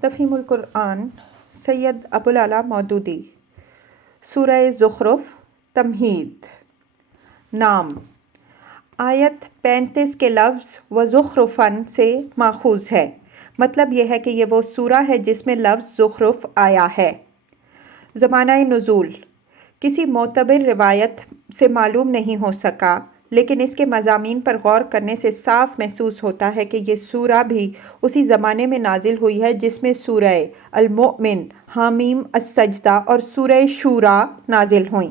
تفہیم القرآن سید ابوالعلا مودودی سورہ زخرف تمہید نام آیت 35 کے لفظ وزخرفن سے ماخوذ ہے۔ مطلب یہ ہے کہ یہ وہ سورہ ہے جس میں لفظ زخرف آیا ہے۔ زمانہ نزول کسی معتبر روایت سے معلوم نہیں ہو سکا، لیکن اس کے مضامین پر غور کرنے سے صاف محسوس ہوتا ہے کہ یہ سورہ بھی اسی زمانے میں نازل ہوئی ہے جس میں سورہ المؤمن، حامیم السجدہ اور سورہ شورى نازل ہوئیں۔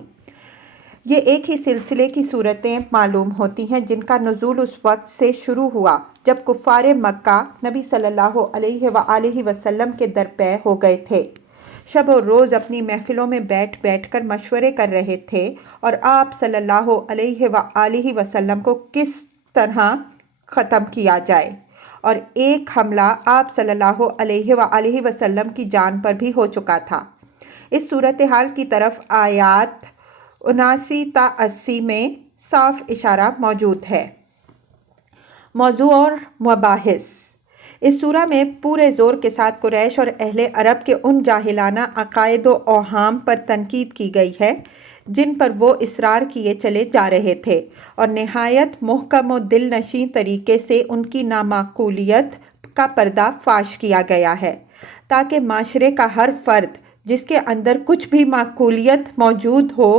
یہ ایک ہی سلسلے کی صورتیں معلوم ہوتی ہیں جن کا نزول اس وقت سے شروع ہوا جب کفار مکہ نبی صلی اللہ علیہ وآلہ وسلم کے درپے ہو گئے تھے۔ شب و روز اپنی محفلوں میں بیٹھ بیٹھ کر مشورے کر رہے تھے اور آپ صلی اللہ علیہ وآلہ وسلم کو کس طرح ختم کیا جائے، اور ایک حملہ آپ صلی اللہ علیہ وآلہ وسلم کی جان پر بھی ہو چکا تھا۔ اس صورتحال کی طرف آیات 79 تا 80 میں صاف اشارہ موجود ہے۔ موضوع اور مباحث اس سورہ میں پورے زور کے ساتھ قریش اور اہل عرب کے ان جاہلانہ عقائد و اوہام پر تنقید کی گئی ہے جن پر وہ اصرار کیے چلے جا رہے تھے، اور نہایت محکم و دل نشیں طریقے سے ان کی نامعقولیت کا پردہ فاش کیا گیا ہے، تاکہ معاشرے کا ہر فرد جس کے اندر کچھ بھی معقولیت موجود ہو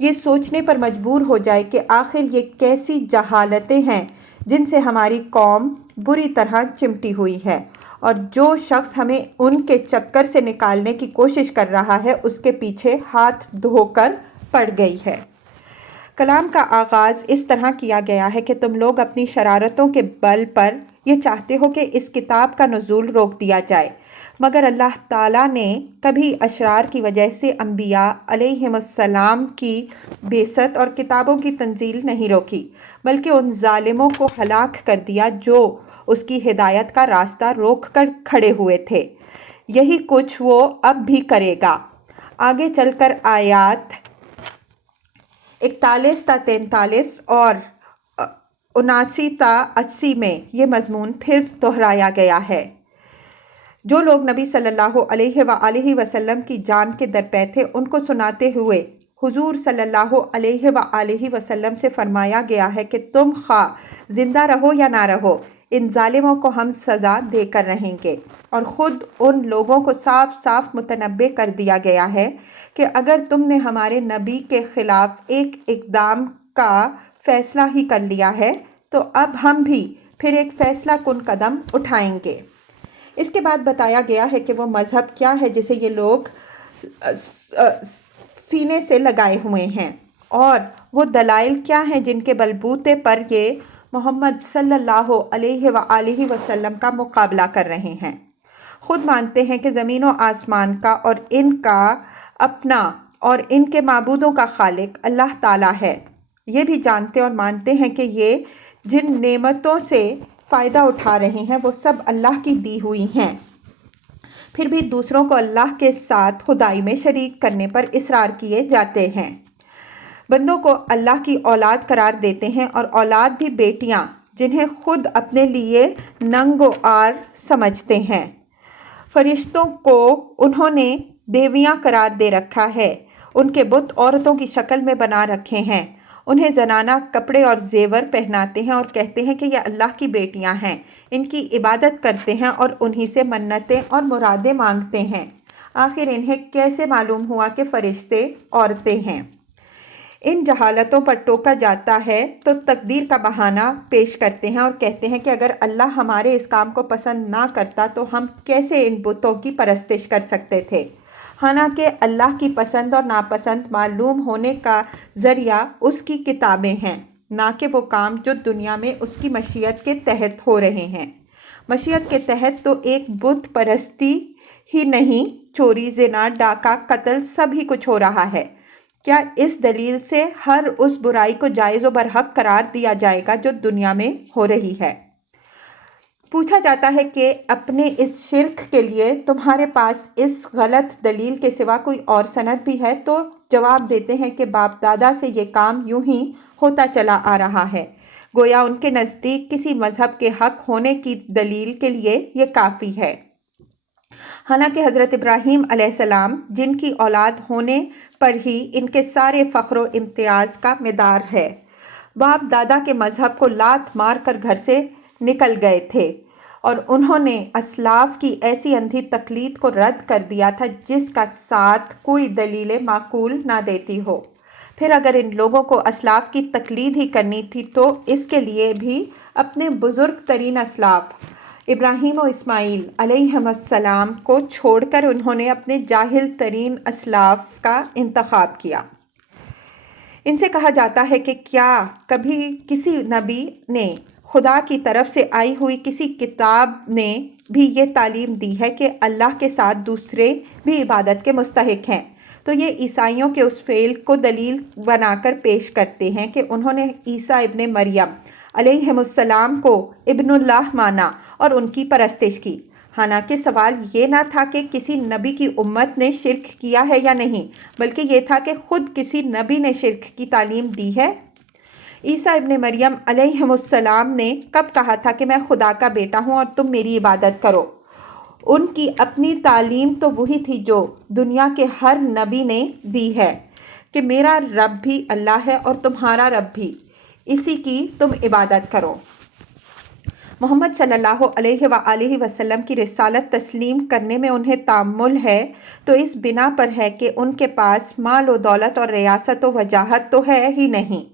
یہ سوچنے پر مجبور ہو جائے کہ آخر یہ کیسی جہالتیں ہیں جن سے ہماری قوم بری طرح چمٹی ہوئی ہے، اور جو شخص ہمیں ان کے چکر سے نکالنے کی کوشش کر رہا ہے اس کے پیچھے ہاتھ دھو کر پڑ گئی ہے۔ کلام کا آغاز اس طرح کیا گیا ہے کہ تم لوگ اپنی شرارتوں کے بل پر یہ چاہتے ہو کہ اس کتاب کا نزول روک دیا جائے، مگر اللہ تعالیٰ نے کبھی اشرار کی وجہ سے انبیاء علیہم السلام کی بعثت اور کتابوں کی تنزیل نہیں روکی، بلکہ ان ظالموں کو ہلاک کر دیا جو اس کی ہدایت کا راستہ روک کر کھڑے ہوئے تھے۔ یہی کچھ وہ اب بھی کرے گا۔ آگے چل کر آیات 41 تا 43 اور 79 تا 80 میں یہ مضمون پھر دہرایا گیا ہے۔ جو لوگ نبی صلی اللہ علیہ وآلہ وسلم کی جان کے درپے تھے ان کو سناتے ہوئے حضور صلی اللہ علیہ وآلہ وسلم سے فرمایا گیا ہے کہ تم خواہ زندہ رہو یا نہ رہو، ان ظالموں کو ہم سزا دے کر رہیں گے، اور خود ان لوگوں کو صاف صاف متنبع کر دیا گیا ہے کہ اگر تم نے ہمارے نبی کے خلاف ایک اقدام کا فیصلہ ہی کر لیا ہے تو اب ہم بھی پھر ایک فیصلہ کن قدم اٹھائیں گے۔ اس کے بعد بتایا گیا ہے کہ وہ مذہب کیا ہے جسے یہ لوگ سینے سے لگائے ہوئے ہیں، اور وہ دلائل کیا ہیں جن کے بلبوتے پر یہ محمد صلی اللہ علیہ وآلہ وسلم کا مقابلہ کر رہے ہیں۔ خود مانتے ہیں کہ زمین و آسمان کا اور ان کا اپنا اور ان کے معبودوں کا خالق اللہ تعالیٰ ہے۔ یہ بھی جانتے اور مانتے ہیں کہ یہ جن نعمتوں سے فائدہ اٹھا رہے ہیں وہ سب اللہ کی دی ہوئی ہیں، پھر بھی دوسروں کو اللہ کے ساتھ خدائی میں شریک کرنے پر اصرار کیے جاتے ہیں۔ بندوں کو اللہ کی اولاد قرار دیتے ہیں، اور اولاد بھی بیٹیاں جنہیں خود اپنے لیے ننگ و عار سمجھتے ہیں۔ فرشتوں کو انہوں نے دیویاں قرار دے رکھا ہے، ان کے بت عورتوں کی شکل میں بنا رکھے ہیں، انہیں زنانہ کپڑے اور زیور پہناتے ہیں اور کہتے ہیں کہ یہ اللہ کی بیٹیاں ہیں، ان کی عبادت کرتے ہیں اور انہی سے منتیں اور مرادیں مانگتے ہیں۔ آخر انہیں کیسے معلوم ہوا کہ فرشتے عورتیں ہیں؟ ان جہالتوں پر ٹوکا جاتا ہے تو تقدیر کا بہانہ پیش کرتے ہیں اور کہتے ہیں کہ اگر اللہ ہمارے اس کام کو پسند نہ کرتا تو ہم کیسے ان بتوں کی پرستش کر سکتے تھے، حالانکہ اللہ کی پسند اور ناپسند معلوم ہونے کا ذریعہ اس کی کتابیں ہیں، نہ کہ وہ کام جو دنیا میں اس کی مشیت کے تحت ہو رہے ہیں۔ مشیت کے تحت تو ایک بت پرستی ہی نہیں، چوری، زنا، ڈاکہ، قتل سب ہی کچھ ہو رہا ہے۔ کیا اس دلیل سے ہر اس برائی کو جائز و برحق قرار دیا جائے گا جو دنیا میں ہو رہی ہے؟ پوچھا جاتا ہے کہ اپنے اس شرک کے لیے تمہارے پاس اس غلط دلیل کے سوا کوئی اور سند بھی ہے؟ تو جواب دیتے ہیں کہ باپ دادا سے یہ کام یوں ہی ہوتا چلا آ رہا ہے، گویا ان کے نزدیک کسی مذہب کے حق ہونے کی دلیل کے لیے یہ کافی ہے۔ حالانکہ حضرت ابراہیم علیہ السلام جن کی اولاد ہونے پر ہی ان کے سارے فخر و امتیاز کا مدار ہے، باپ دادا کے مذہب کو لات مار کر گھر سے نکل گئے تھے اور انہوں نے اسلاف کی ایسی اندھی تقلید کو رد کر دیا تھا جس کا ساتھ کوئی دلیل معقول نہ دیتی ہو۔ پھر اگر ان لوگوں کو اسلاف کی تقلید ہی کرنی تھی تو اس کے لیے بھی اپنے بزرگ ترین اسلاف ابراہیم و اسماعیل علیہم السلام کو چھوڑ کر انہوں نے اپنے جاہل ترین اسلاف کا انتخاب کیا۔ ان سے کہا جاتا ہے کہ کیا کبھی کسی نبی نے خدا کی طرف سے آئی ہوئی کسی کتاب نے بھی یہ تعلیم دی ہے کہ اللہ کے ساتھ دوسرے بھی عبادت کے مستحق ہیں؟ تو یہ عیسائیوں کے اس فعل کو دلیل بنا کر پیش کرتے ہیں کہ انہوں نے عیسیٰ ابن مریم علیہ السلام کو ابن اللہ مانا اور ان کی پرستش کی، حالانکہ سوال یہ نہ تھا کہ کسی نبی کی امت نے شرک کیا ہے یا نہیں، بلکہ یہ تھا کہ خود کسی نبی نے شرک کی تعلیم دی ہے۔ عیسیٰ ابن مریم علیہ السلام نے کب کہا تھا کہ میں خدا کا بیٹا ہوں اور تم میری عبادت کرو؟ ان کی اپنی تعلیم تو وہی تھی جو دنیا کے ہر نبی نے دی ہے کہ میرا رب بھی اللہ ہے اور تمہارا رب بھی، اسی کی تم عبادت کرو۔ محمد صلی اللہ علیہ وآلہ وسلم کی رسالت تسلیم کرنے میں انہیں تامل ہے تو اس بنا پر ہے کہ ان کے پاس مال و دولت اور ریاست و وجاہت تو ہے ہی نہیں۔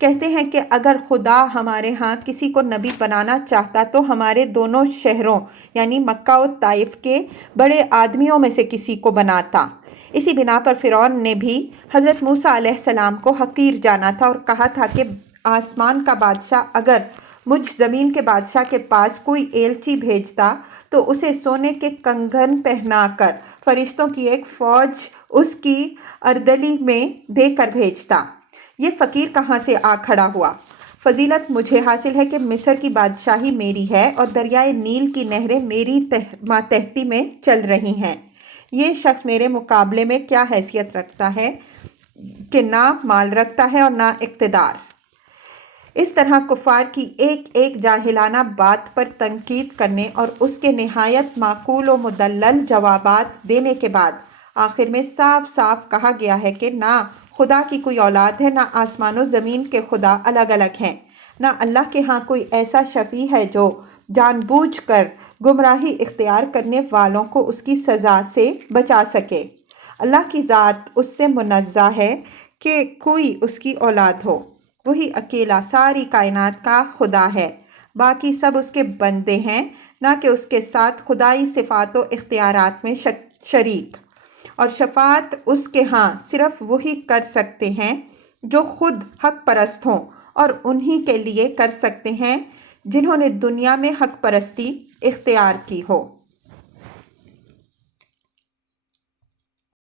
کہتے ہیں کہ اگر خدا ہمارے ہاں کسی کو نبی بنانا چاہتا تو ہمارے دونوں شہروں یعنی مکہ و طائف کے بڑے آدمیوں میں سے کسی کو بناتا۔ اسی بنا پر فرعون نے بھی حضرت موسیٰ علیہ السلام کو حقیر جانا تھا اور کہا تھا کہ آسمان کا بادشاہ اگر مجھ زمین کے بادشاہ کے پاس کوئی ایلچی بھیجتا تو اسے سونے کے کنگن پہنا کر فرشتوں کی ایک فوج اس کی اردلی میں دے کر بھیجتا۔ یہ فقیر کہاں سے آ کھڑا ہوا؟ فضیلت مجھے حاصل ہے کہ مصر کی بادشاہی میری ہے اور دریائے نیل کی نہریں میری ماتحتی میں چل رہی ہیں۔ یہ شخص میرے مقابلے میں کیا حیثیت رکھتا ہے کہ نہ مال رکھتا ہے اور نہ اقتدار۔ اس طرح کفار کی ایک ایک جاہلانہ بات پر تنقید کرنے اور اس کے نہایت معقول و مدلل جوابات دینے کے بعد آخر میں صاف صاف کہا گیا ہے کہ نہ خدا کی کوئی اولاد ہے، نہ آسمان و زمین کے خدا الگ الگ ہیں، نہ اللہ کے ہاں کوئی ایسا شفیع ہے جو جان بوجھ کر گمراہی اختیار کرنے والوں کو اس کی سزا سے بچا سکے۔ اللہ کی ذات اس سے منزہ ہے کہ کوئی اس کی اولاد ہو، وہی اکیلا ساری کائنات کا خدا ہے، باقی سب اس کے بندے ہیں، نہ کہ اس کے ساتھ خدائی صفات و اختیارات میں شریک، اور شفاعت اس کے ہاں صرف وہی کر سکتے ہیں جو خود حق پرست ہوں اور انہی کے لیے کر سکتے ہیں جنہوں نے دنیا میں حق پرستی اختیار کی ہو۔